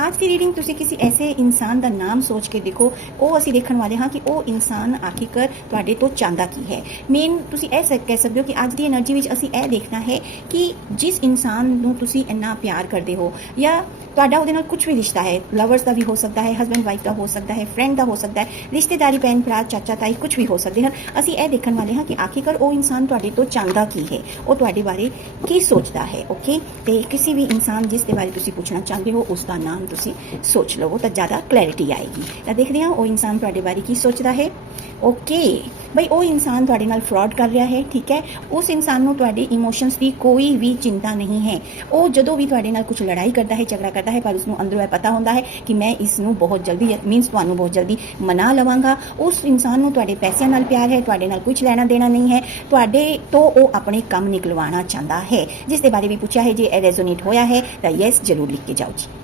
आज की रीडिंग तुसी किसी ऐसे इंसान का नाम सोच के देखो, ओ असी देखण वाले हाँ कि ओ इंसान आखिरकर थोड़े तो चाहता की है। मेन तुसी ऐसे कह सकते हो कि आज की एनर्जी में असी यह देखना है कि जिस इंसान तुसी इन्ना प्यार करते हो, या तो कुछ भी रिश्ता है लवर्स का भी हो सकता है हस्बैंड वाइफ का हो सकता है फ्रेंड का हो सकता है, रिश्तेदारी, भैन भरा चाचा ताई कुछ भी हो सकते हैं असं यह देखने वाले हाँ कि आखिरकार वो इंसान थोड़े तो चांदा की है वो थोड़े बारे की सोचता है ओके तो किसी भी इंसान जिसके बारे तुम पूछना चाहते हो उसका नाम ਤੁਸੀਂ ਸੋਚ ਲਵੋ ਤਾਂ ਜ਼ਿਆਦਾ ਕਲੈਰਿਟੀ ਆਏਗੀ। ਤਾਂ ਦੇਖਦੇ ਹਾਂ ਉਹ ਇਨਸਾਨ ਤੁਹਾਡੇ ਬਾਰੇ ਕੀ ਸੋਚਦਾ ਹੈ। ਓਕੇ ਬਈ ਉਹ ਇਨਸਾਨ ਤੁਹਾਡੇ ਨਾਲ ਫਰਾਡ ਕਰ ਰਿਹਾ ਹੈ, ਠੀਕ ਹੈ? ਉਸ ਇਨਸਾਨ ਨੂੰ ਤੁਹਾਡੇ ਇਮੋਸ਼ਨਸ ਦੀ ਕੋਈ ਵੀ ਚਿੰਤਾ ਨਹੀਂ ਹੈ। ਉਹ ਜਦੋਂ ਵੀ ਤੁਹਾਡੇ ਨਾਲ ਕੁਝ ਲੜਾਈ ਕਰਦਾ ਹੈ, ਝਗੜਾ ਕਰਦਾ ਹੈ, ਪਰ ਉਸ ਨੂੰ ਅੰਦਰੋਂ ਇਹ ਪਤਾ ਹੁੰਦਾ ਹੈ ਕਿ ਮੈਂ ਇਸ ਨੂੰ ਬਹੁਤ ਜਲਦੀ ਮੀਨਸ ਤੁਹਾਨੂੰ ਬਹੁਤ ਜਲਦੀ ਮਨਾ ਲਵਾਂਗਾ। ਉਸ ਇਨਸਾਨ ਨੂੰ ਤੁਹਾਡੇ ਪੈਸਿਆਂ ਨਾਲ ਪਿਆਰ ਹੈ, ਤੁਹਾਡੇ ਨਾਲ ਕੁਝ ਲੈਣਾ ਦੇਣਾ ਨਹੀਂ ਹੈ। ਤੁਹਾਡੇ ਤੋਂ ਉਹ ਆਪਣੇ ਕੰਮ ਨਿਕਲਵਾਉਣਾ ਚਾਹੁੰਦਾ ਹੈ। ਜਿਸ ਦੇ ਬਾਰੇ ਵੀ ਪੁੱਛਿਆ ਹੈ, ਜੇ ਇਹ ਰੈਜ਼ੋਨੇਟ ਹੋਇਆ ਹੈ, ਤਾਂ ਯੈਸ ਜ਼ਰੂਰ ਲਿਖ ਕੇ ਜਾਓ ਜੀ।